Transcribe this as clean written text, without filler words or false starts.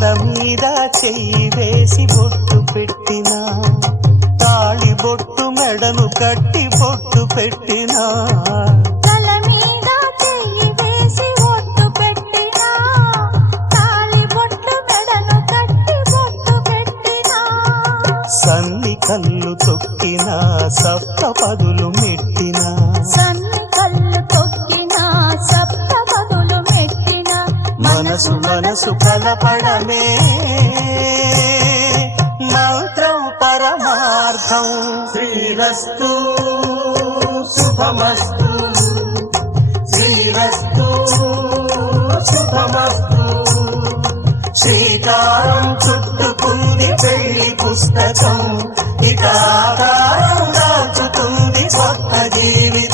తల మీద చెయ్యి వేసి బొట్టు పెట్టినా, తాళి బొట్టు మెడను కట్టి బొట్టు పెట్టినా, తల మీద చెయ్యి వేసి బొట్టు పెట్టినా, తాళి బొట్టు మెడను కట్టి బొట్టు పెట్టినా, సన్ని కళ్ళు తొక్కినా సప్త పదులు మెట్టినా, సన్ని కళ్ళు తొక్కినా సప్త పదులు మెట్టినా, మనసు మనసు కలపడమే మంత్రం పరమార్థం. శ్రీరస్తు శుభమస్తు, శ్రీరస్తు శుభమస్తు. శ్రీకారం చుట్టుకుంది పెళ్లి పుస్తకం, ఇక ఆకారం దాచుతుంది కొత్త జీవితం.